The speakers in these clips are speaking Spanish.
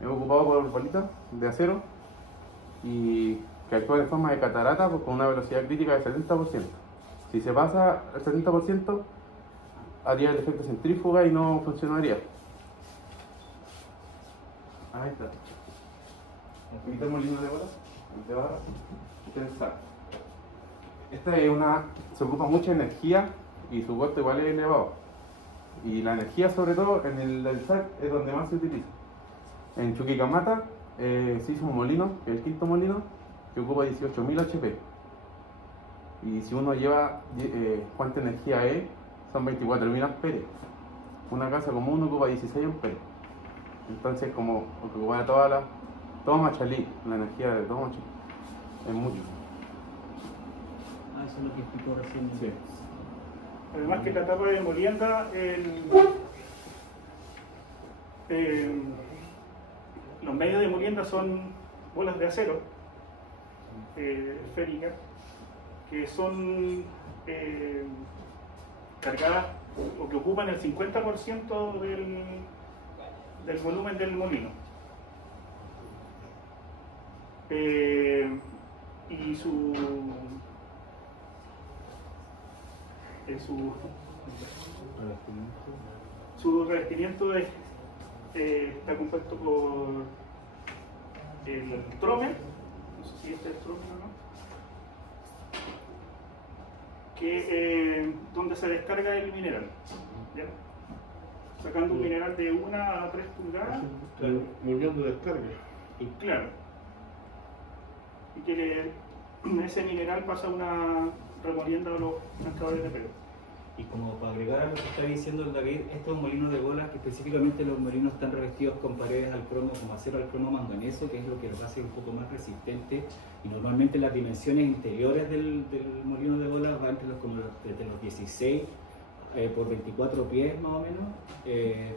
es ocupado por bolitas de acero y que actúa de forma de catarata con una velocidad crítica del 70%. Si se pasa el 70%, haría el efecto centrífuga y no funcionaría. Ahí está. Aquí está el molino de bolas, de barra, tensar. Esta es se ocupa mucha energía y su costo igual es elevado. Y la energía, sobre todo, en el SAC es donde más se utiliza. En Chuquicamata se hizo un molino, que es el quinto molino, que ocupa 18.000 HP. Y si uno lleva cuánta energía es, son 24.000 amperes. Una casa común ocupa 16 amperes. Entonces, como ocupa todo Machalí, la energía de todo Machalí, es mucho. Ah, eso es lo que explicó recién. Sí. Además que la etapa de molienda, los medios de molienda son bolas de acero esféricas que son cargadas o que ocupan el 50% del volumen del molino. Y su revestimiento está compuesto por el trome, no sé si este es el trome o no, que donde se descarga el mineral, ¿ya? Sacando un mineral de 1 a 3 pulgadas. Movimiento de descarga. Y claro. Y que ese mineral pasa una remolienda a los marcadores de pelo. Y como para agregar a lo que está diciendo el David, estos molinos de bolas, que específicamente los molinos están revestidos con paredes al cromo, como acero al cromo manganeso, que es lo que los hace un poco más resistentes, y normalmente las dimensiones interiores del molino de bolas van desde los 16 por 24 pies más o menos, que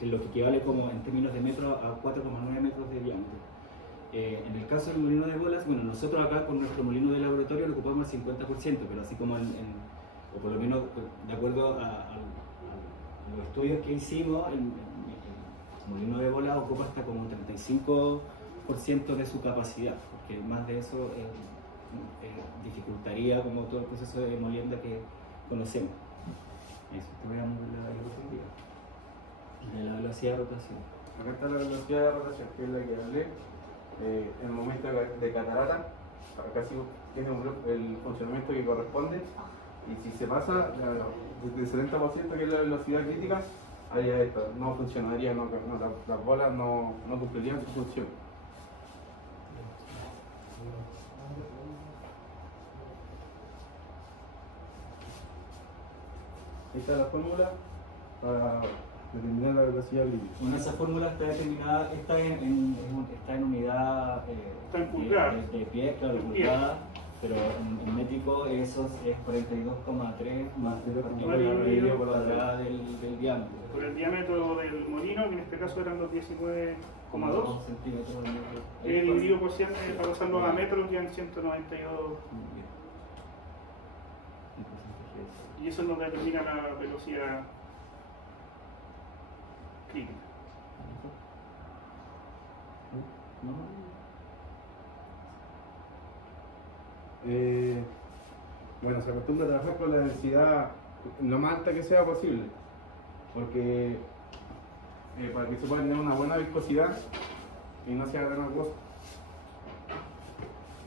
es lo que equivale como en términos de metro a 4,9 metros de diámetro. En el caso del molino de bolas, bueno, nosotros acá con nuestro molino de laboratorio lo ocupamos al 50%, pero así como o por lo menos de acuerdo a los estudios que hicimos, el molino de bolas ocupa hasta como un 35% de su capacidad, porque más de eso dificultaría como todo el proceso de molienda que conocemos. Eso, te voy a dar la diapositiva de la velocidad de rotación. Acá está la velocidad de rotación, que es la que hablé. En el momento de catarata, acá sí tiene el funcionamiento que corresponde. Y si se pasa del 70%, que es la velocidad crítica, haría esto, no funcionaría, las bolas no cumplirían su función. Esta es la fórmula para determinar la velocidad crítica. Bueno, esa fórmula está determinada, está en unidad Está en pulgadas. De pie, claro, pulgada. Pero en métrico eso es 42,3 más dividido por la cuadrada del diámetro. Por el diámetro del molino, que en este caso eran los 19,2 centímetros. Dividido por 100, para pasarlo a metros, quedan 192. Y eso es lo que determina la velocidad crítica. Bueno, se acostumbra a trabajar con la densidad lo más alta que sea posible, porque para que se pueda tener una buena viscosidad y no sea tan acuoso.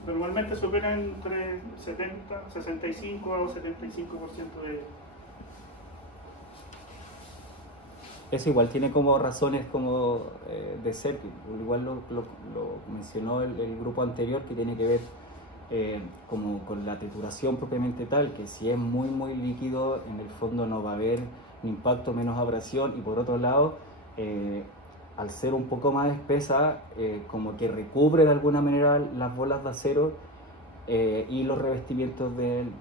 Normalmente se opera entre 65 o 75% de... Eso igual tiene como razones como de ser, igual lo mencionó el grupo anterior, que tiene que ver como con la trituración propiamente tal, que si es muy líquido, en el fondo no va a haber un impacto, menos abrasión, y por otro lado, al ser un poco más espesa, como que recubre de alguna manera las bolas de acero y los revestimientos del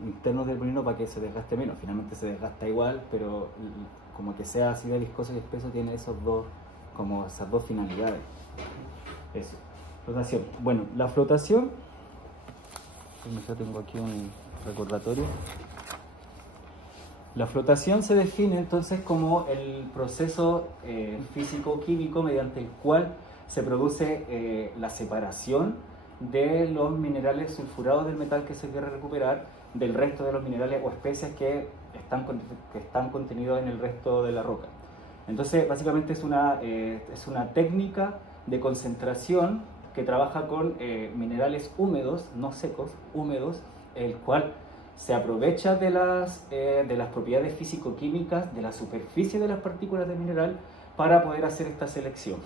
interno del molino para que se desgaste menos. Finalmente se desgasta igual, pero como que sea así de viscoso y espeso, tiene esas dos finalidades. Eso. Flotación. Bueno, la flotación, yo tengo aquí un recordatorio. La flotación se define entonces como el proceso físico-químico mediante el cual se produce la separación de los minerales sulfurados del metal que se quiere recuperar del resto de los minerales o especies que están contenidos en el resto de la roca. Entonces, básicamente es una técnica de concentración que trabaja con minerales húmedos, no secos, húmedos, el cual se aprovecha de las propiedades físico-químicas de la superficie de las partículas del mineral para poder hacer esta selección.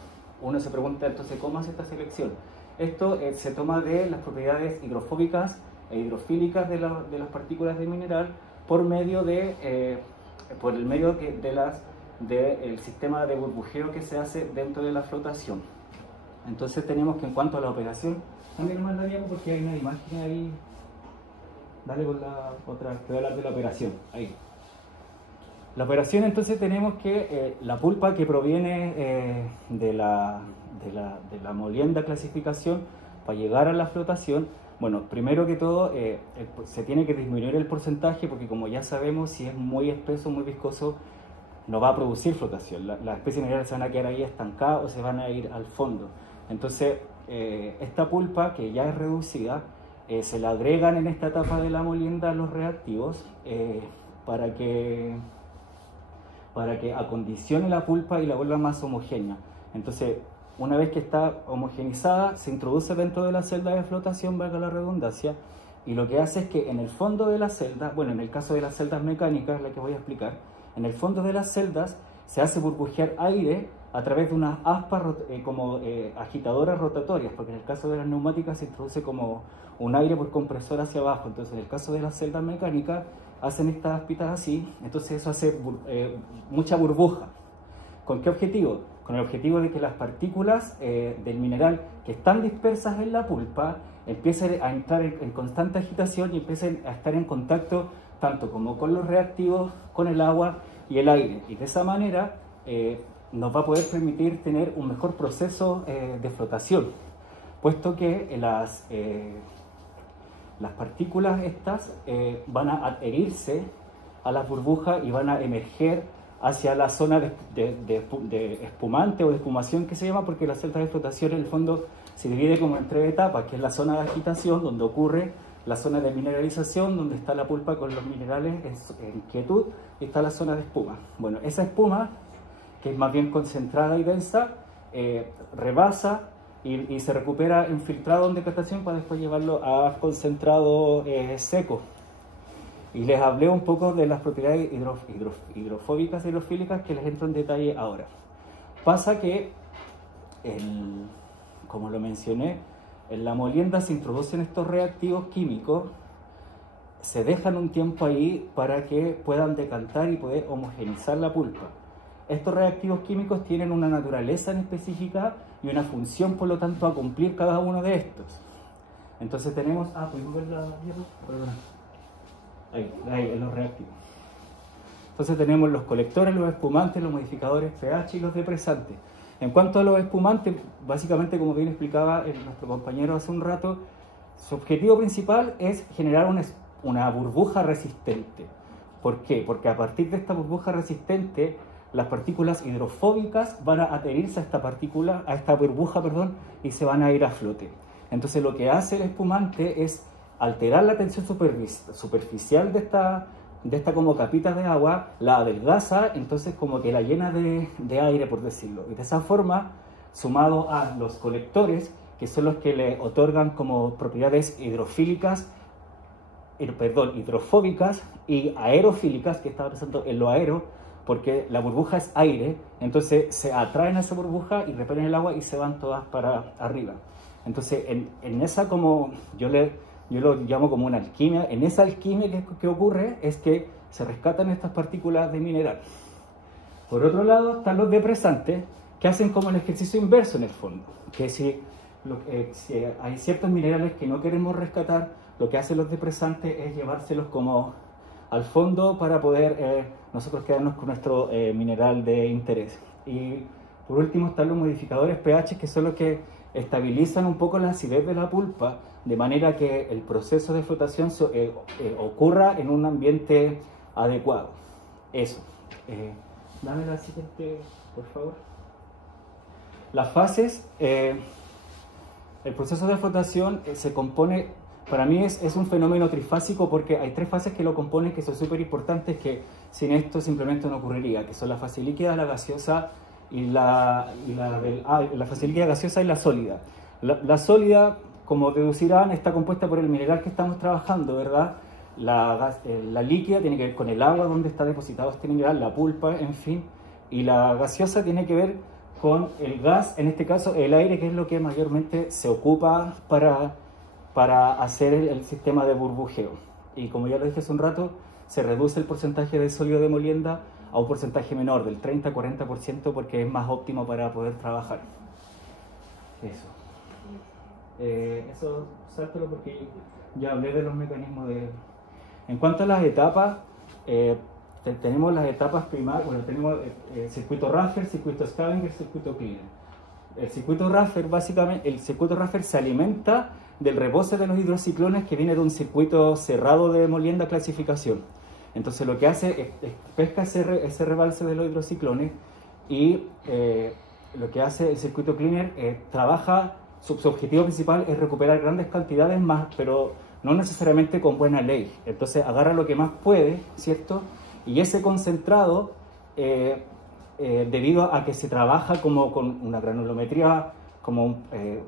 Uno se pregunta entonces, ¿cómo hace esta selección? Esto se toma de las propiedades hidrofóbicas e hidrofílicas de las partículas del mineral por el medio del sistema de burbujeo que se hace dentro de la flotación. Entonces tenemos que en cuanto a la operación, también más la diapo porque hay una imagen ahí. Dale con la otra, te voy a hablar de la operación. Ahí. La operación entonces tenemos que la pulpa que proviene de la molienda clasificación para llegar a la flotación, bueno, primero que todo se tiene que disminuir el porcentaje porque como ya sabemos, si es muy espeso, muy viscoso, no va a producir flotación. Las especies minerales se van a quedar ahí estancadas o se van a ir al fondo. Entonces, esta pulpa que ya es reducida, se le agregan en esta etapa de la molienda los reactivos para que acondicione la pulpa y la vuelva más homogénea. Entonces, una vez que está homogenizada, se introduce dentro de la celda de flotación, valga la redundancia, y lo que hace es que en el fondo de la celda, bueno, en el caso de las celdas mecánicas, la que voy a explicar, en el fondo de las celdas se hace burbujear aire a través de unas aspas como agitadoras rotatorias, porque en el caso de las neumáticas se introduce como un aire por compresor hacia abajo. Entonces, en el caso de las celdas mecánicas, hacen estas aspitas así, entonces eso hace mucha burbuja. ¿Con qué objetivo? Con el objetivo de que las partículas del mineral que están dispersas en la pulpa empiecen a entrar en constante agitación y empiecen a estar en contacto tanto como con los reactivos, con el agua y el aire. Y de esa manera nos va a poder permitir tener un mejor proceso de flotación, puesto que las partículas estas van a adherirse a las burbujas y van a emerger hacia la zona de espumante o de espumación que se llama, porque la celda de flotación en el fondo se divide como en 3 etapas, que es la zona de agitación, donde ocurre la zona de mineralización, donde está la pulpa con los minerales en quietud, y está la zona de espuma. Bueno, esa espuma, que es más bien concentrada y densa, rebasa y se recupera en filtrado en decatación para después llevarlo a concentrado seco. Y les hablé un poco de las propiedades hidrofóbicas y hidrofílicas que les entro en detalle ahora. Pasa que, como lo mencioné, en la molienda se introducen estos reactivos químicos, se dejan un tiempo ahí para que puedan decantar y poder homogenizar la pulpa. Estos reactivos químicos tienen una naturaleza en específica y una función, por lo tanto, a cumplir cada uno de estos. Entonces tenemos... ¿podemos ver la diapo? Perdona. Ahí, en los reactivos. Entonces tenemos los colectores, los espumantes, los modificadores pH y los depresantes. En cuanto a los espumantes, básicamente, como bien explicaba nuestro compañero hace un rato, su objetivo principal es generar una burbuja resistente. ¿Por qué? Porque a partir de esta burbuja resistente, las partículas hidrofóbicas van a adherirse a esta burbuja, y se van a ir a flote. Entonces lo que hace el espumante es alterar la tensión superficial de esta como capita de agua, la adelgaza, entonces como que la llena de aire, por decirlo. Y de esa forma, sumado a los colectores, que son los que le otorgan como propiedades hidrofóbicas y aerofílicas, que estaba pensando en lo aero, porque la burbuja es aire, entonces se atraen a esa burbuja y repelen el agua y se van todas para arriba. Entonces, en esa como yo lo llamo como una alquimia. En esa alquimia que ocurre es que se rescatan estas partículas de mineral. Por otro lado están los depresantes, que hacen como el ejercicio inverso en el fondo, que si hay ciertos minerales que no queremos rescatar, lo que hacen los depresantes es llevárselos como al fondo para poder nosotros quedarnos con nuestro mineral de interés. Y por último están los modificadores pH, que son los que estabilizan un poco la acidez de la pulpa, de manera que el proceso de flotación ocurra en un ambiente adecuado. Eso. Dame la siguiente, por favor. Las fases, el proceso de flotación se compone, para mí es un fenómeno trifásico porque hay 3 fases que lo componen que son súper importantes, que sin esto simplemente no ocurriría, que son la fase líquida, la gaseosa y la fase líquida, gaseosa y la sólida. La sólida, como deducirán, está compuesta por el mineral que estamos trabajando, ¿verdad? La líquida tiene que ver con el agua donde está depositado este mineral, la pulpa, en fin. Y la gaseosa tiene que ver con el gas, en este caso el aire, que es lo que mayormente se ocupa para hacer el sistema de burbujeo. Y como ya lo dije hace un rato, se reduce el porcentaje de sólido de molienda a un porcentaje menor, del 30-40%, porque es más óptimo para poder trabajar. Eso sáltalo porque ya hablé de los mecanismos de... En cuanto a las etapas, tenemos las etapas primarias, bueno, tenemos circuito Raffer, circuito Scavenger, circuito Cleaner. El circuito Raffer, básicamente, el circuito Raffer se alimenta del reposo de los hidrociclones que viene de un circuito cerrado de molienda clasificación. Entonces lo que hace es pesca ese rebalse de los hidrociclones y lo que hace el circuito Cleaner trabaja, su objetivo principal es recuperar grandes cantidades más, pero no necesariamente con buena ley. Entonces agarra lo que más puede, ¿cierto? Y ese concentrado, debido a que se trabaja como con una granulometría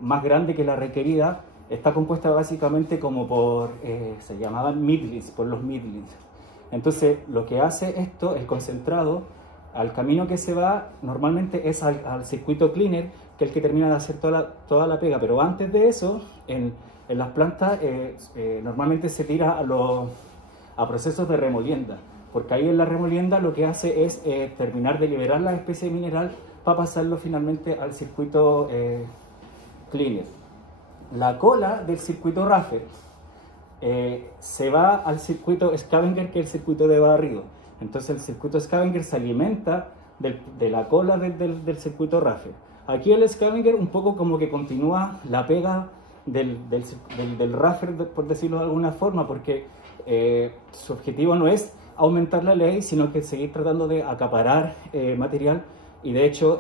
más grande que la requerida, está compuesta básicamente como por, se llamaban midlings, por los midlings. Entonces lo que hace esto, el concentrado, al camino que se va, normalmente es al circuito Cleaner, que es el que termina de hacer toda la pega. Pero antes de eso, en las plantas normalmente se tira a procesos de remolienda, porque ahí en la remolienda lo que hace es terminar de liberar la especie mineral para pasarlo finalmente al circuito Cleaner. La cola del circuito Raffer se va al circuito Scavenger, que es el circuito de barrido. Entonces el circuito Scavenger se alimenta de la cola del circuito Raffer. Aquí el Scavenger un poco como que continúa la pega del Raffer, por decirlo de alguna forma, porque su objetivo no es aumentar la ley, sino que seguir tratando de acaparar material, y de hecho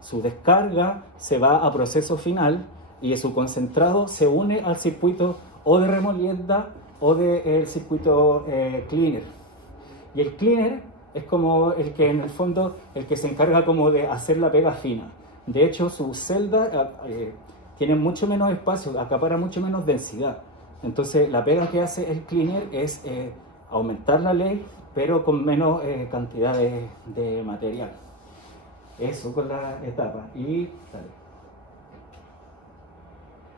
su descarga se va a proceso final y su concentrado se une al circuito o de remolienda o del circuito Cleaner. Y el Cleaner es como el que en el fondo el que se encarga como de hacer la pega fina. De hecho sus celdas tienen mucho menos espacio, acapara mucho menos densidad. Entonces la pega que hace el Cleaner es aumentar la ley, pero con menos cantidad de material. Eso con la etapa. Y dale.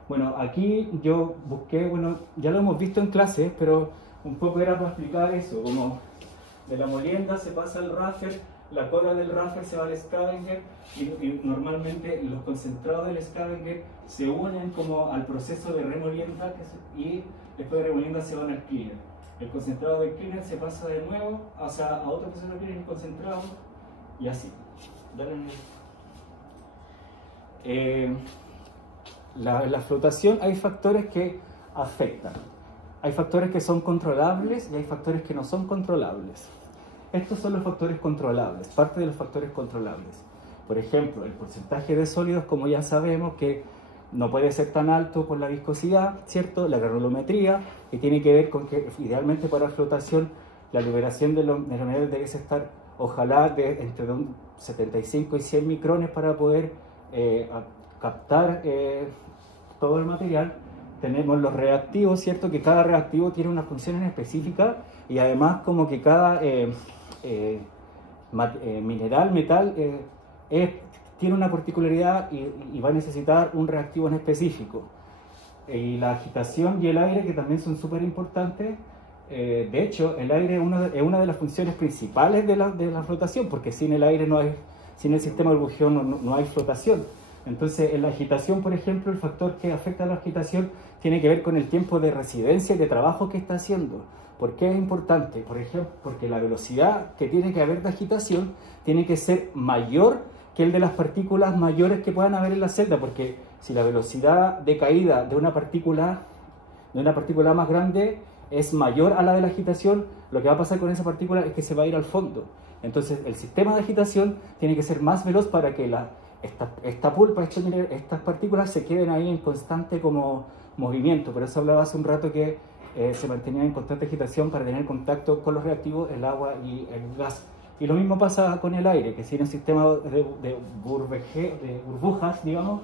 Bueno, aquí yo busqué, bueno, ya lo hemos visto en clase, pero un poco era para explicar eso, como de la molienda se pasa al Raffer, la cola del Raffer se va al Scavenger y normalmente los concentrados del Scavenger se unen como al proceso de remolienda y después de remolienda se van al Cleaner. El concentrado del Cleaner se pasa de nuevo, o sea, a otro proceso de Cleaner concentrado y así. La flotación hay factores que afectan. Hay factores que son controlables y hay factores que no son controlables. Estos son los factores controlables, parte de los factores controlables. Por ejemplo, el porcentaje de sólidos, como ya sabemos, que no puede ser tan alto por la viscosidad, ¿cierto? La granulometría, que tiene que ver con que idealmente para flotación la liberación de los minerales debe estar, ojalá, entre 75 y 100 micrones para poder captar todo el material. Tenemos los reactivos, ¿cierto? Que cada reactivo tiene una función específica y además como que cada mineral, metal, tiene una particularidad y va a necesitar un reactivo en específico. Y la agitación y el aire, que también son súper importantes. De hecho, el aire es una de las funciones principales de la flotación, porque sin el aire sin el sistema de burbujeo no hay flotación. Entonces, en la agitación, por ejemplo, el factor que afecta a la agitación tiene que ver con el tiempo de residencia y de trabajo que está haciendo. ¿Por qué es importante? Por ejemplo, porque la velocidad que tiene que haber de agitación tiene que ser mayor que el de las partículas mayores que puedan haber en la celda, porque si la velocidad de caída de una partícula más grande es mayor a la de la agitación, lo que va a pasar con esa partícula es que se va a ir al fondo. Entonces el sistema de agitación tiene que ser más veloz para que esta pulpa, estas partículas se queden ahí en constante como movimiento. Por eso hablaba hace un rato que se mantenían en constante agitación para tener contacto con los reactivos, el agua y el gas. Y lo mismo pasa con el aire, que si en un sistema de burbujas, digamos,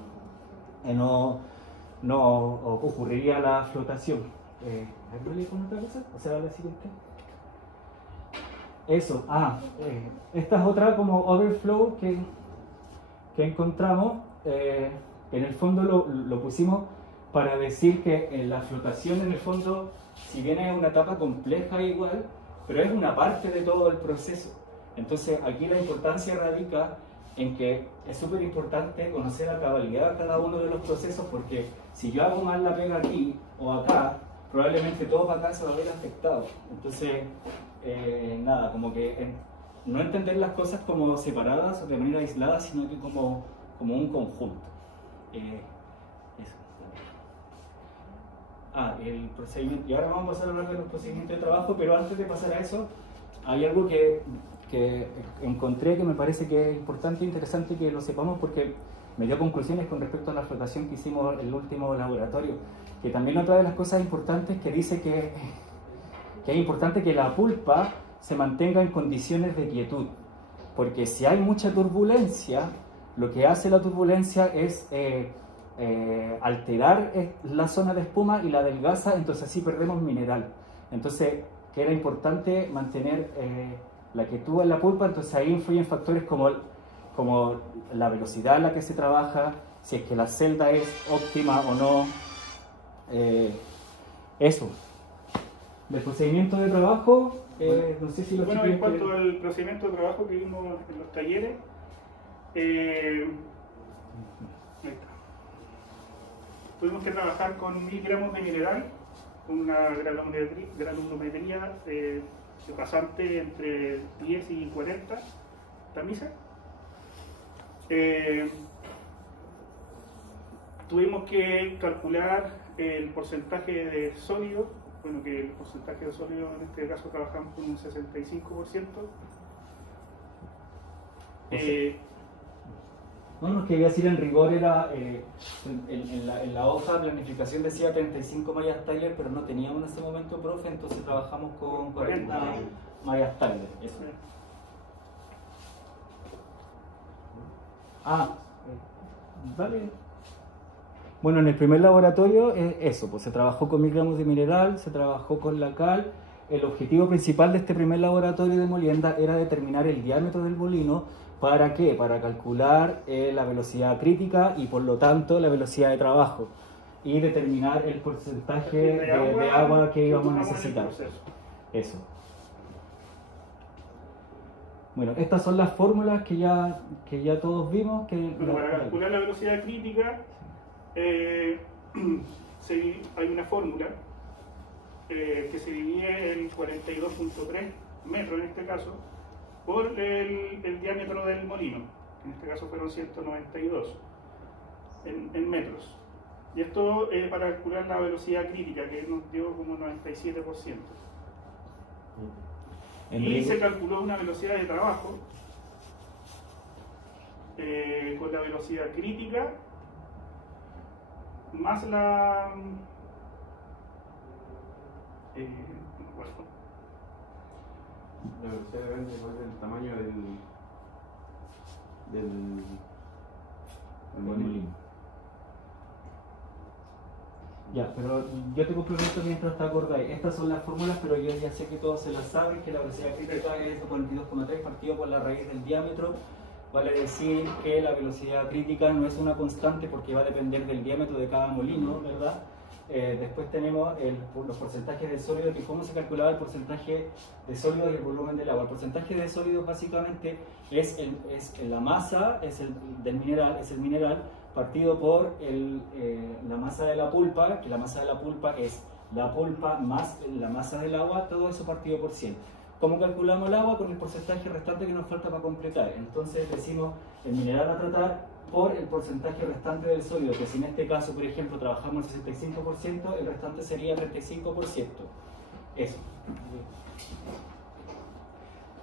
no ocurriría la flotación. ¿Alguien con otra cosa? O sea, la siguiente. Eso, esta es otra como overflow que encontramos. En el fondo lo pusimos para decir que la flotación en el fondo, si bien es una etapa compleja igual, pero es una parte de todo el proceso. Entonces aquí la importancia radica en que es súper importante conocer la cabalidad de cada uno de los procesos, porque si yo hago mal la pega aquí o acá, probablemente todo para acá se va a ver afectado. Entonces, nada, como que no entender las cosas como separadas o de manera aislada, sino que como un conjunto. Eso. El procedimiento. Y ahora vamos a pasar a hablar de los procedimientos de trabajo, pero antes de pasar a eso, hay algo que encontré que me parece que es importante e interesante que lo sepamos, porque me dio conclusiones con respecto a la flotación que hicimos en el último laboratorio, que también otra de las cosas importantes que dice que es importante que la pulpa se mantenga en condiciones de quietud, porque si hay mucha turbulencia, lo que hace la turbulencia es alterar la zona de espuma y la adelgaza, entonces así perdemos mineral. Entonces, que era importante mantener la quietud en la pulpa, entonces ahí influyen factores como la velocidad en la que se trabaja, si es que la celda es óptima o no. Eso. Del procedimiento de trabajo, no sé si lo bueno, en cuanto al procedimiento de trabajo que vimos en los talleres, tuvimos que trabajar con 1000 gramos de mineral, una granulometría de pasante entre 10 y 40 tamices. Tuvimos que calcular el porcentaje de sólido, bueno, que el porcentaje de sólido en este caso trabajamos con un 65%. No, que iba a decir en rigor era, en la hoja de planificación decía 35 mallas Tyler, pero no teníamos en ese momento profe, entonces trabajamos con 40 mallas Tyler. Eso. Vale. Bueno, en el primer laboratorio eso, pues se trabajó con 1000 gramos de mineral, se trabajó con la cal. El objetivo principal de este primer laboratorio de molienda era determinar el diámetro del molino. ¿Para qué? Para calcular la velocidad crítica y por lo tanto la velocidad de trabajo y determinar el porcentaje de agua que íbamos a necesitar. Eso. Bueno, estas son las fórmulas que ya todos vimos. Bueno, para calcular la velocidad crítica hay una fórmula que se divide en 42.3 metros en este caso por el diámetro del molino, en este caso fueron 192 en metros. Y esto para calcular la velocidad crítica, que nos dio como 97%. Y se calculó una velocidad de trabajo con la velocidad crítica más la... La velocidad depende del tamaño del molino. Ya, pero yo te comprometo mientras te acordáis. Estas son las fórmulas, pero yo ya sé que todos se las saben, que la velocidad crítica es 42,3 partido por la raíz del diámetro. Vale decir que la velocidad crítica no es una constante porque va a depender del diámetro de cada molino, ¿verdad? Después tenemos los porcentajes de sólido, que cómo se calculaba el porcentaje de sólido y el volumen del agua. El porcentaje de sólido básicamente es la masa del mineral, es el mineral partido por la masa de la pulpa, que la masa de la pulpa es la pulpa más la masa del agua, todo eso partido por 100. ¿Cómo calculamos el agua? Con el porcentaje restante que nos falta para completar. Entonces decimos el mineral a tratar por el porcentaje restante del sólido, que si en este caso, por ejemplo, trabajamos el 65%, el restante sería 35%. Eso.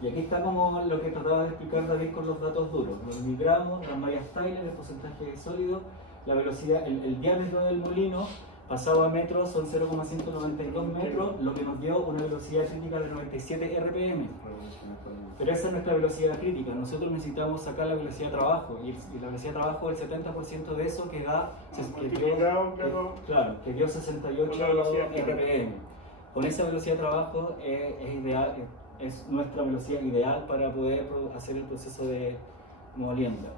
Y aquí está como lo que trataba de explicar David con los datos duros. Los miligramos, las mallas Tyler, el porcentaje de sólido, la velocidad, el diámetro del molino pasado a metros son 0,192 metros, lo que nos dio una velocidad crítica de 97 RPM. Pero esa es nuestra velocidad crítica. Nosotros necesitamos sacar la velocidad de trabajo, y la velocidad de trabajo es el 70% de eso que da, que dio 68 RPM. Con esa velocidad de trabajo es ideal, es nuestra velocidad ideal para poder hacer el proceso de molienda.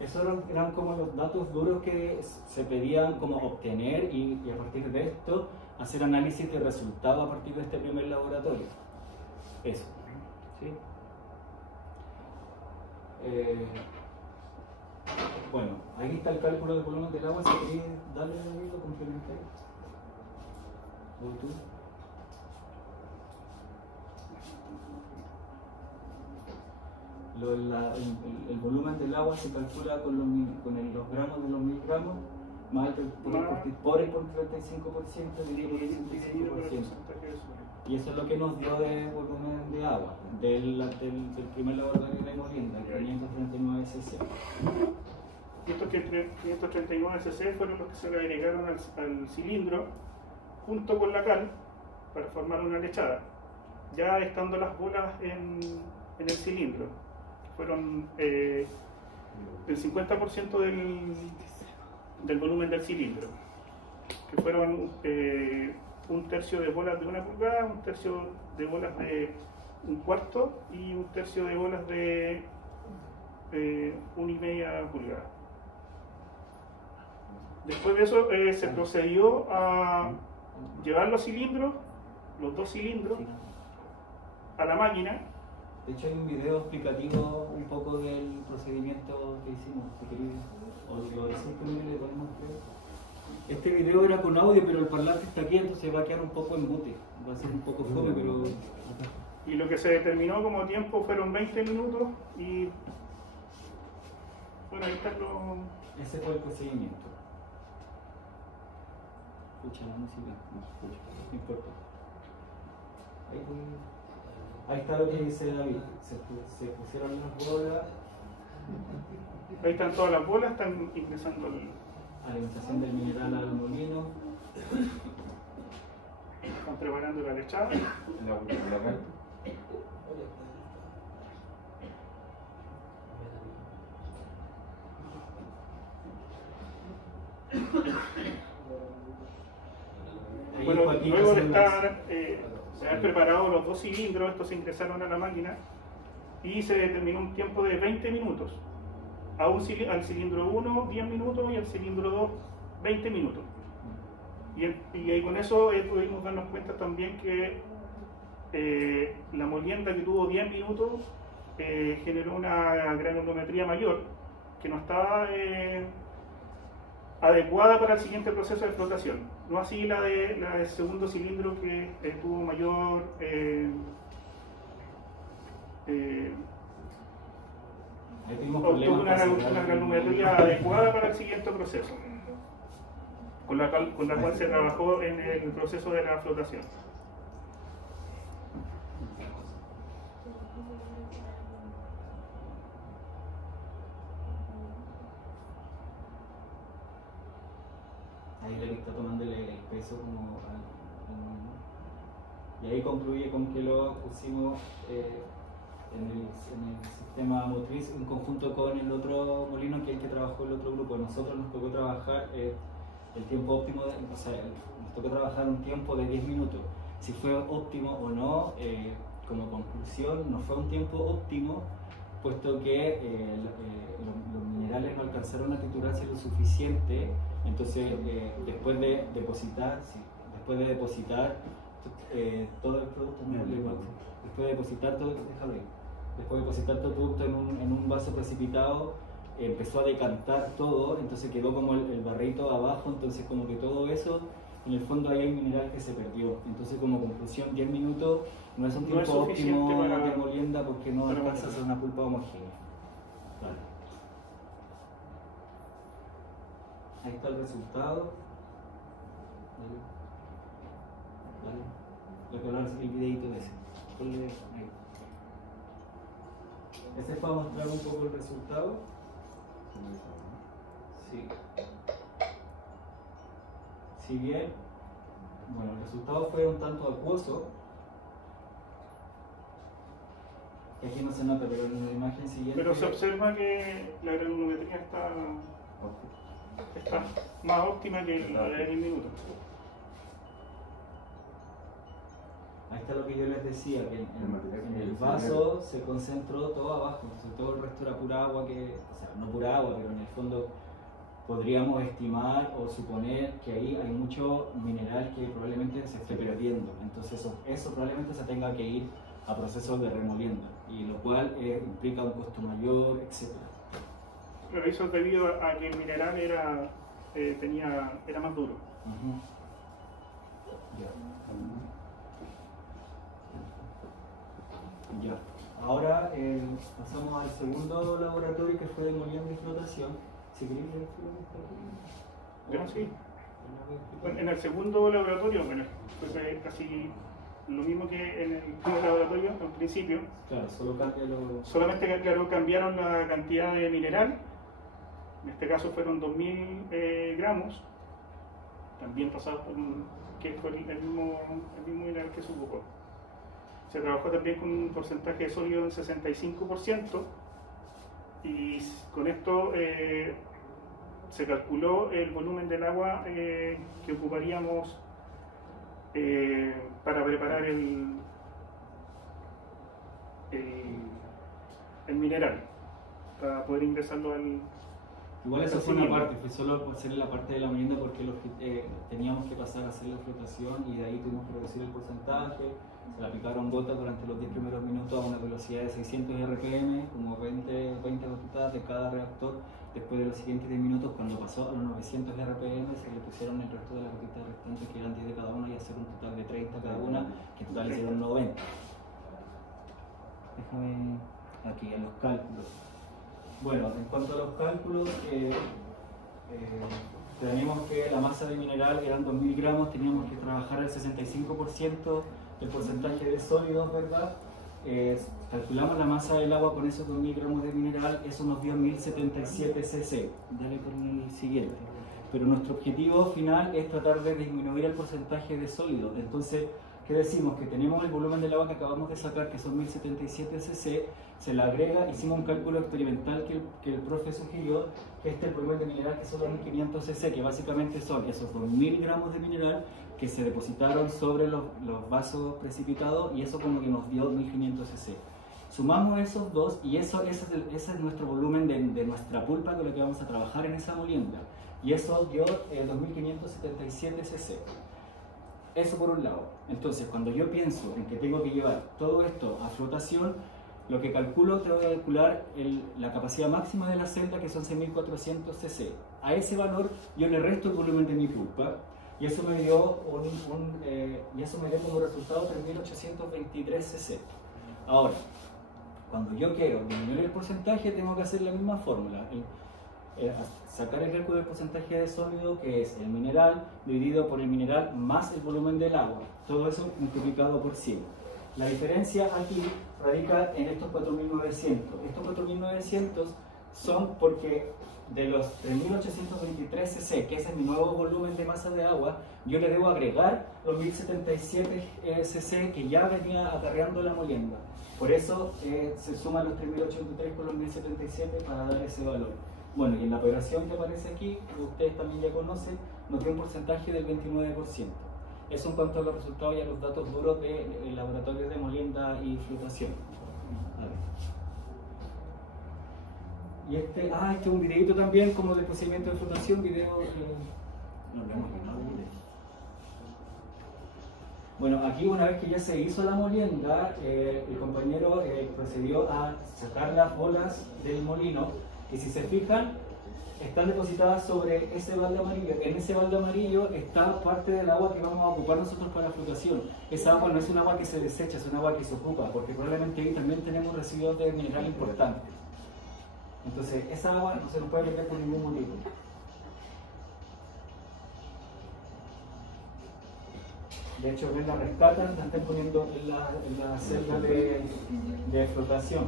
Esos eran como los datos duros que se pedían como obtener y a partir de esto hacer análisis de resultados a partir de este primer laboratorio. Eso. ¿Sí? Bueno, ahí está el cálculo del volumen del agua. Si queréis darle el oído complementario. ¿O tú? El volumen del agua se calcula con los gramos de los miligramos más por el 35% dividido por el 65%. Y eso es lo que nos dio de volumen de agua del primer laboratorio de molienda, el 539 cc. Y estos 539 cc fueron los que se le agregaron al cilindro junto con la cal para formar una lechada, ya estando las bolas en el cilindro. Fueron el 50% del volumen del cilindro, que fueron un tercio de bolas de 1 pulgada, un tercio de bolas de 1/4 y un tercio de bolas de 1,5 pulgadas. Después de eso se procedió a llevar los cilindros, los 2 cilindros, a la máquina. De hecho hay un video explicativo un poco del procedimiento que hicimos, si queréis, o lo decís primero y le podemos ver. Este video era con audio, pero el parlante está aquí, entonces va a quedar un poco en mute, va a ser un poco fome, pero... Y lo que se determinó como tiempo fueron 20 minutos y... Bueno, ahí está lo... Ese fue el procedimiento. Escucha la música, no importa. Ahí está lo que dice David, se pusieron las bolas. Ahí están todas las bolas, están ingresando alimentación del mineral al molino. Están preparando la lechada. Bueno, luego de haber preparado los 2 cilindros, estos se ingresaron a la máquina y se determinó un tiempo de 20 minutos. Al cilindro 1, 10 minutos y al cilindro 2, 20 minutos. Y ahí con eso pudimos darnos cuenta también que la molienda que tuvo 10 minutos generó una granulometría mayor, que no estaba adecuada para el siguiente proceso de flotación. No así la del segundo cilindro que tuvo mayor obtuvo una granulometría adecuada para el siguiente proceso, con la cual se trabajó en el proceso de la flotación. Ahí le está tomándole el peso como y ahí concluye con que lo pusimos en el sistema motriz en conjunto con el otro molino, que es el que trabajó el otro grupo. Nosotros nos tocó trabajar el tiempo óptimo, o sea, nos tocó trabajar un tiempo de 10 minutos. Si fue óptimo o no, como conclusión, no fue un tiempo óptimo, puesto que los minerales no alcanzaron a triturarse lo suficiente. Entonces, después de depositar todo el producto, después de depositar todo el producto en un vaso precipitado, empezó a decantar todo, entonces quedó como el barrito abajo, entonces como que todo eso, en el fondo ahí hay un mineral que se perdió. Entonces, como conclusión, 10 minutos no es un tiempo óptimo de molienda porque no alcanza a ser una pulpa homogénea. Vale. Ahí está el resultado. Vale. el videito de ese. Ponle ahí. Ese es para mostrar un poco el resultado. Sí. Si bien, bueno, el resultado fue un tanto acuoso, que aquí no se nota, pero en la imagen siguiente... Pero se observa que la granulometría está más óptima que la de 10 minutos. Ahí está lo que yo les decía, que en el vaso se concentró todo abajo, todo el resto era pura agua, o sea, no pura agua, pero en el fondo podríamos estimar o suponer que ahí hay mucho mineral que probablemente se esté perdiendo, entonces eso probablemente se tenga que ir a procesos de remolienda, y lo cual implica un costo mayor, etc. Pero eso es debido a que el mineral era más duro. Ya. Ahora pasamos al segundo laboratorio, que fue de molienda y flotación. Si queréis Sí. Bueno, en el segundo laboratorio, bueno, fue casi lo mismo que en el primer laboratorio al principio. Claro, solo cambia lo... Solamente que, claro, cambiaron la cantidad de mineral. En este caso fueron 2000 gramos, también pasados por que fue el mismo mineral que se ocupó. Se trabajó también con un porcentaje de sólido del 65%, y con esto se calculó el volumen del agua que ocuparíamos para preparar el mineral, para poder ingresarlo al... Igual eso fue una parte, fue solo por ser la parte de la molienda, porque teníamos que pasar a hacer la flotación y de ahí tuvimos que reducir el porcentaje. Se le aplicaron gotas durante los 10 primeros minutos a una velocidad de 600 RPM, como 20 gotitas de cada reactor. Después de los siguientes 10 minutos, cuando pasó a los 900 RPM, se le pusieron el resto de las gotitas restantes, que eran 10 de cada una, y hacer un total de 30 cada una, que en total hicieron 90. Déjame aquí, en los cálculos. Bueno, en cuanto a los cálculos, tenemos que la masa de mineral eran 2000 gramos, teníamos que trabajar el 65% del porcentaje de sólidos, ¿verdad? Calculamos la masa del agua con esos 2000 gramos de mineral, eso nos dio 1077 cc. Dale con el siguiente. Pero nuestro objetivo final es tratar de disminuir el porcentaje de sólidos. Entonces, ¿qué decimos? Que tenemos el volumen del agua que acabamos de sacar, que son 1077 cc, se le agrega, hicimos un cálculo experimental que el profe sugirió, que este es el volumen de mineral, que son 2500 cc, que básicamente son esos 2000 gramos de mineral que se depositaron sobre los vasos precipitados, y eso como que nos dio 1500 cc. Sumamos esos dos y ese es nuestro volumen de nuestra pulpa con lo que vamos a trabajar en esa molienda, y eso dio 2577 cc. Eso por un lado. Entonces, cuando yo pienso en que tengo que llevar todo esto a flotación, lo que calculo, tengo que calcular la capacidad máxima de la celda, que son 6400 cc. A ese valor yo le resto el volumen de mi pulpa, y eso me dio como resultado 3823 cc. Ahora, cuando yo quiero disminuir el porcentaje, tengo que hacer la misma fórmula. Sacar el cálculo del porcentaje de sólido, que es el mineral dividido por el mineral más el volumen del agua, todo eso multiplicado por 100. La diferencia aquí radica en estos 4900. Estos 4900 son porque de los 3823 cc, que ese es mi nuevo volumen de masa de agua, yo le debo agregar los 1077 cc que ya venía acarreando la molienda. Por eso se suman los 3083 con los 1077 para dar ese valor. Bueno, y en la operación que aparece aquí, que ustedes también ya conocen, nos dio un porcentaje del 29%. Eso en cuanto a los resultados y a los datos duros del laboratorio de molienda y flotación. A ver. Y este es un videito también como del procedimiento de flotación, video... no lo hemos llenado de video. Bueno, aquí una vez que ya se hizo la molienda, el compañero procedió a sacar las bolas del molino, y si se fijan, están depositadas sobre ese balde amarillo. En ese balde amarillo está parte del agua que vamos a ocupar nosotros para la flotación. Esa agua no es un agua que se desecha, es un agua que se ocupa, porque probablemente ahí también tenemos residuos de mineral importantes. Entonces, esa agua no se nos puede perder por ningún motivo. de hecho ven la rescatan, la están poniendo en la celda de flotación.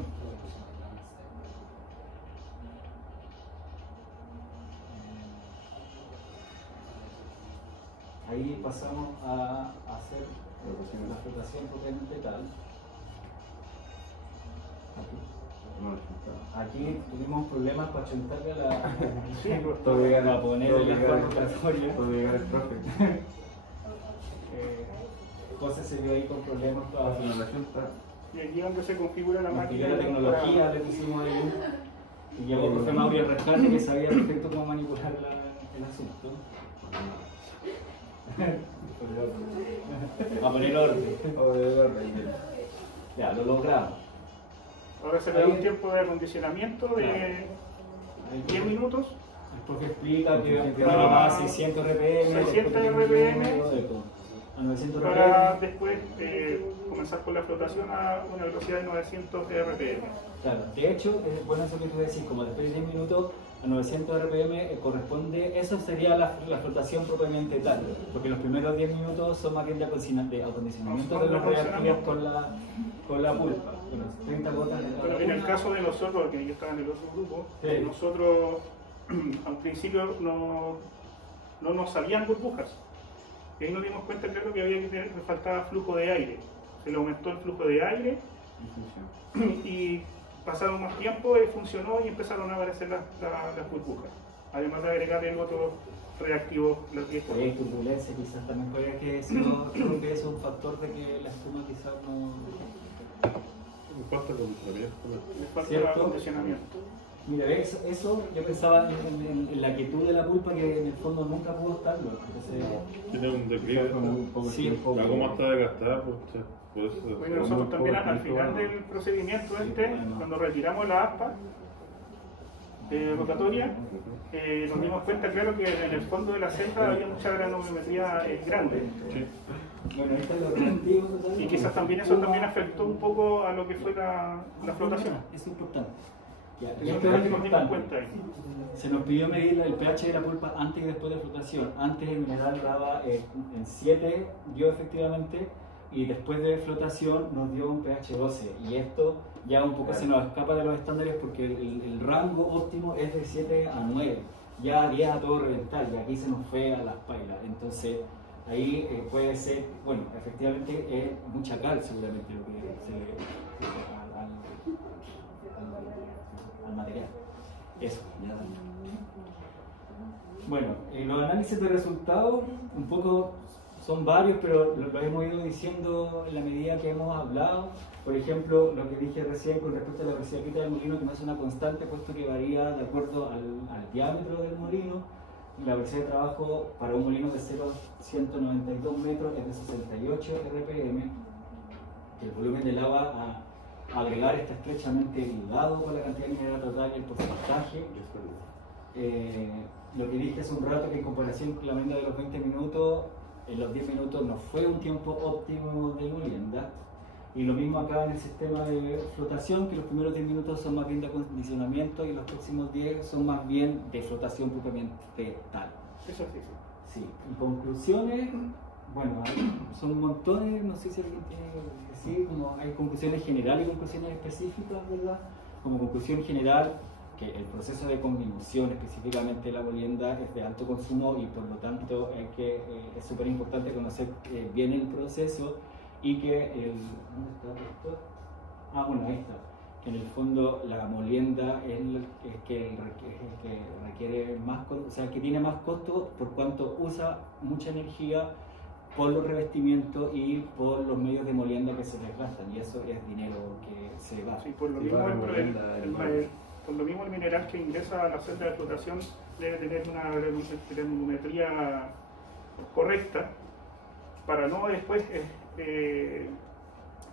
Ahí pasamos a hacer la flotación propiamente tal. Aquí tuvimos problemas para chuntarle a la... para poner las rotatorias. José se vio ahí con problemas para... Y aquí donde se configura la máquina. La tecnología le pusimos ahí. Y llegó el profe Mauri al rescate que sabía perfecto cómo manipular el asunto. A poner orden. Ya, lo logramos. Ahora se le da un tiempo de acondicionamiento de 10 minutos. El profe explica que primero va a 600 RPM, 600 RPM, a 900 para RPM. después comenzar con la flotación a una velocidad de 900 RPM. Claro, de hecho, es bueno eso que tú decís, como después de 10 minutos a 900 RPM corresponde, eso sería la flotación propiamente tal, porque los primeros 10 minutos son más bien de acondicionamiento de los reactivos con la pulpa, con las 30 gotas de Bueno, en el caso de nosotros, que yo estaba en el otro grupo, nosotros al principio no nos salían burbujas. Y ahí nos dimos cuenta, claro, que había que faltaba flujo de aire. Se le aumentó el flujo de aire y pasado más tiempo funcionó y empezaron a aparecer las burbujas. Además de agregarle otros reactivos. Hay turbulencia, quizás también puede que eso, creo que es un factor de que la espuma quizás no... Falta acondicionamiento. Mira, eso yo pensaba en la quietud de la pulpa, que en el fondo nunca pudo estarlo. Tiene un declive, sí, algo más está desgastada, pues, bueno, nosotros también al final del procedimiento cuando retiramos la aspa rotatoria, nos dimos cuenta, claro, que en el fondo de la celda había mucha granulometría grande. Sí. Bueno, esto es lo relativo, y quizás también eso también afectó un poco a lo que fue la flotación. Es importante. Y esto es lo que nos dimos cuenta ahí. Se nos pidió medir el pH de la pulpa antes y después de flotación. Antes el mineral daba en 7, dio efectivamente, y después de flotación nos dio un pH 12. Y esto ya un poco se nos escapa de los estándares porque el rango óptimo es de 7 a 9. Ya 10 a todo reventar, y aquí se nos fue a las pailas. Entonces ahí puede ser, bueno, efectivamente es mucha cal seguramente lo que se le al material. Eso, ya. Bueno, los análisis de resultados, un poco son varios, pero lo hemos ido diciendo en la medida que hemos hablado. Por ejemplo, lo que dije recién con respecto a la velocidad crítica del molino, que no es una constante, puesto que varía de acuerdo al diámetro del molino. La velocidad de trabajo para un molino de 0 a 192 metros es de 68 RPM. El volumen del agua a agregar está estrechamente ligado con la cantidad de mineral total y el porcentaje. Lo que dije hace un rato, que en comparación con la molienda de los 20 minutos, en los 10 minutos no fue un tiempo óptimo de molienda. Y lo mismo acá en el sistema de flotación, que los primeros 10 minutos son más bien de acondicionamiento y los próximos 10 son más bien de flotación propiamente tal. Eso sí, sí. Sí, y conclusiones, bueno, son montones, no sé si alguien tiene que decir, como hay conclusiones generales y conclusiones específicas, ¿verdad? Como conclusión general, que el proceso de conminución, específicamente la molienda, es de alto consumo y por lo tanto es súper importante conocer bien el proceso y que ¿dónde está esto? Bueno, ahí está. Que en el fondo la molienda es el que requiere más, o sea, que tiene más costo por cuanto usa mucha energía por los revestimientos y por los medios de molienda que se desgastan, y eso es dinero que se va. Sí, por lo mismo el mineral que ingresa a la celda de flotación debe tener una granulometría correcta para no después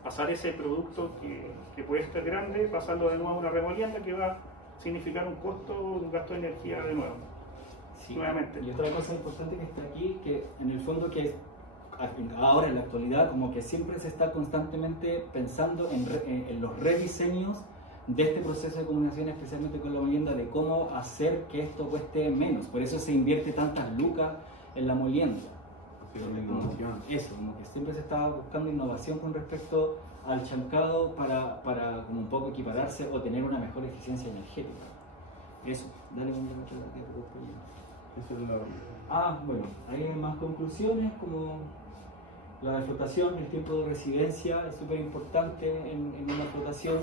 pasar ese producto que puede estar grande, pasarlo de nuevo a una remolienda que va a significar un costo, un gasto de energía de nuevo. Sí. Nuevamente. Y otra cosa importante que está aquí, que en el fondo que ahora en la actualidad como que siempre se está constantemente pensando en los rediseños de este proceso de comunicación, especialmente con la molienda, de cómo hacer que esto cueste menos. Por eso se invierte tantas lucas en la molienda. Sí, la innovación. Eso, como que siempre se estaba buscando innovación con respecto al chancado para como un poco equipararse o tener una mejor eficiencia energética. Eso, dale un minuto de tiempo, compañero. Eso es lo... Bueno, hay más conclusiones como la de flotación, el tiempo de residencia es súper importante en una flotación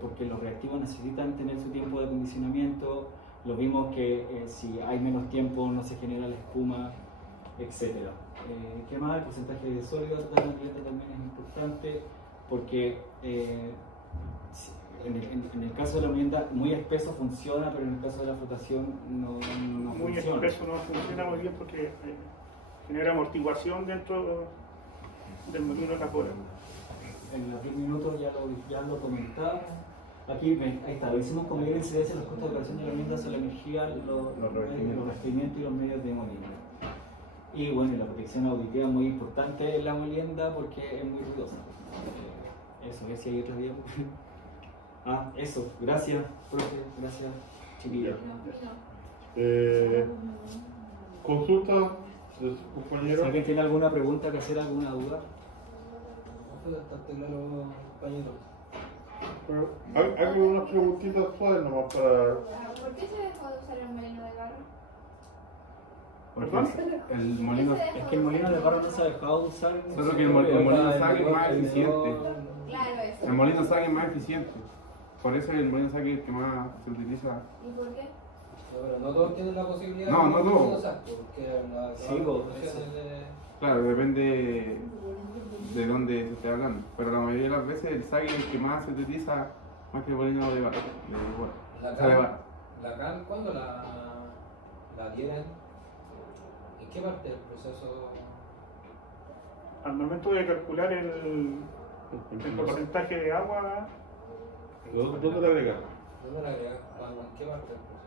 porque los reactivos necesitan tener su tiempo de acondicionamiento. Lo vimos que si hay menos tiempo no se genera la espuma, etc. ¿Qué más? El porcentaje de sólido de la atleta también es importante porque en el caso de la molienda muy espeso funciona, pero en el caso de la flotación no Muy funciona. espeso no funciona muy bien porque genera amortiguación dentro del molino de la cola. En los 10 minutos ya lo comentaba. Aquí, ahí está, lo hicimos con mayor incidencia los costos de operación de la molienda sobre la energía, los revestimientos y los medios de molino. Y bueno, la protección auditiva es muy importante en la molienda porque es muy ruidosa. Eso, que si hay otro día. Eso, gracias, profe, gracias, chiquillos. Consulta de sus Si compañeros. alguien tiene alguna pregunta que hacer, alguna duda. Bastante claro, compañero. Pero hay algunas preguntitas suaves nomás para. ¿Por qué se dejó de usar el molino de barro? Porque el molino... Es que el molino de barro no se ha dejado de usar. Solo que el molino saque es más eficiente. Claro, eso. El molino saque es más eficiente. Por eso el molino saque es el que más se utiliza. ¿Y por qué? Pero no todos tienen la posibilidad No, no todos. de usar, porque la Sí, vos, condiciones de... Claro, depende de dónde se esté hablando. Pero la mayoría de las veces el saque es el que más se utiliza más que el molino de barro. La O sea, de barro. cal, la cal, ¿cuándo la tienen? ¿En qué parte del proceso? Al momento de calcular el porcentaje de agua, ¿Dónde la agregan? ¿Dónde la agregan? ¿En qué parte del proceso?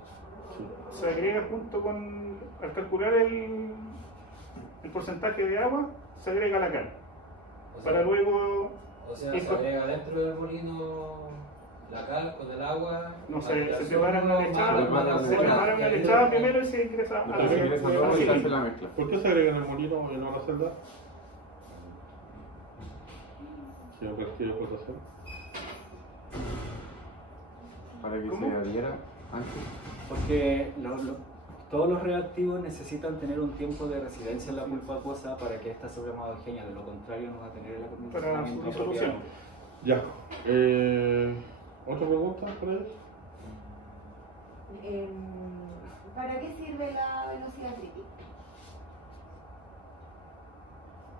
se agrega junto con, al calcular el porcentaje de agua, se agrega la cal. O sea, Para luego, se agrega dentro del molino la cal con el agua. no sé, se prepara una lechada, se prepara una lechada primero y se ingresa a la Después se ingresa todo y se hace la mezcla. ¿Por qué se agrega en el molino y no en la celda? Señor Castillo de Flotación. Para que ¿Cómo? se adhiera antes. Porque todos los reactivos necesitan tener un tiempo de residencia en la pulpa acuosa para que ésta se vuelva homogénea, de lo contrario no va a tener el Para su acondicionamiento disolución. apropiado. Ya. ¿Otra pregunta por ahí? ¿Para qué sirve la velocidad crítica?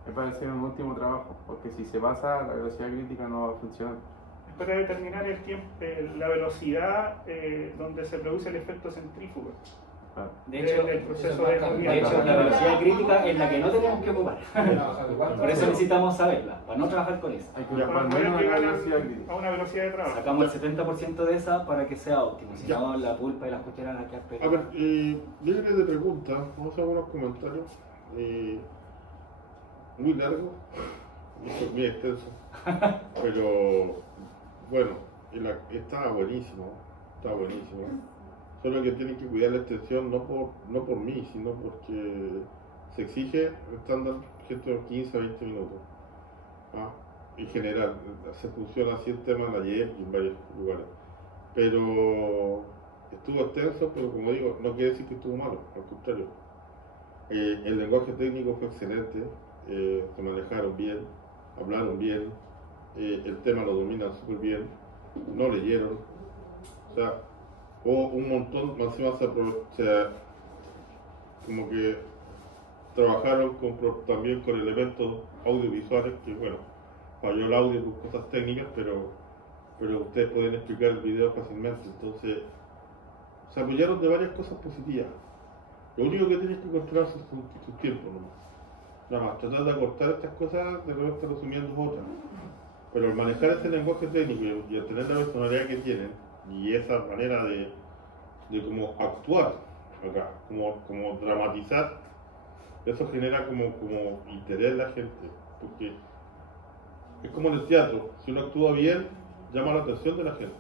Es para hacer un último trabajo, porque si se pasa la velocidad crítica no va a funcionar. es para determinar el tiempo, la velocidad donde se produce el efecto centrífugo. Claro. De hecho, el proceso de la velocidad crítica es la que no tenemos que ocupar. Por eso necesitamos saberla, para no trabajar con esa. Hay que Para ocupar poder menos de la llegar velocidad crítica. a una velocidad de trabajo. Sacamos el 70% de esa para que sea óptimo, si Ya. no la pulpa y las cucharas van a quedar A pegadas. ver, libre de preguntas, vamos a hacer algunos comentarios. Muy largo, muy extenso, pero bueno, está buenísimo, Solo que tienen que cuidar la extensión no por mí, sino porque se exige estándar 15 a 20 minutos. En general, se funciona así el tema en la YEP y en varios lugares. Pero estuvo extenso, pero como digo, no quiere decir que estuvo malo, al contrario. El lenguaje técnico fue excelente, se manejaron bien, hablaron bien, el tema lo dominan súper bien, no leyeron, o sea, hubo un montón, más encima como que trabajaron también con elementos audiovisuales, que bueno, falló el audio por cosas técnicas, pero ustedes pueden explicar el video fácilmente, entonces se apoyaron de varias cosas positivas. Lo único que tienes que controlar son tus tiempos nomás. Nada más, tratar de acortar estas cosas, de repente resumiendo otras. Pero al manejar ese lenguaje técnico y al tener la personalidad que tienen, y esa manera de como actuar acá, como dramatizar, eso genera como interés en la gente. Porque es como en el teatro, si uno actúa bien, llama la atención de la gente.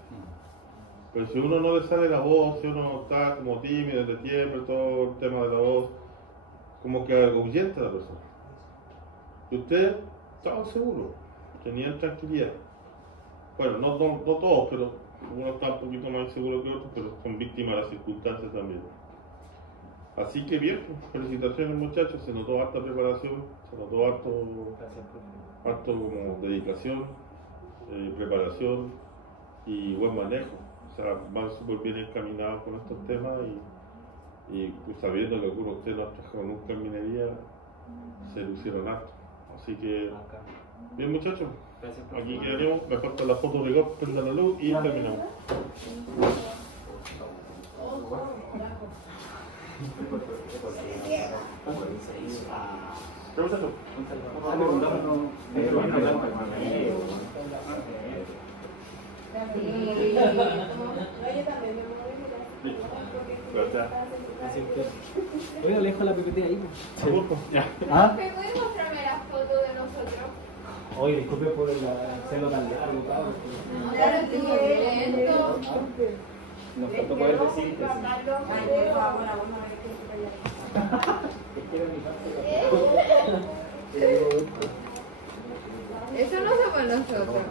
Pero si uno no le sale la voz, si uno está como tímido, de tiempo, todo el tema de la voz, como que ahuyenta a la persona. Y ustedes estaban seguros, tenían tranquilidad. Bueno, no todos, pero uno está un poquito más inseguro que otros, pero son víctimas de las circunstancias también. Así que bien, felicitaciones muchachos, se notó harta preparación, se notó harto como dedicación, preparación y buen manejo. O sea, van súper bien encaminados con estos temas y pues, sabiendo que algunos de ustedes no han trabajado nunca en minería, se lucieron harto. Así que, bien muchachos, aquí quedaremos, me falta la foto de Gop, prenda la luz y terminamos. Oiga, le dejo la PPT ahí. ¿Ah? ¿Me puedes mostrarme las fotos de nosotros? Oye, disculpe por el celo tan largo, cabrón. Claro, estoy lento. Nos faltó poder decir. Eso no somos nosotros.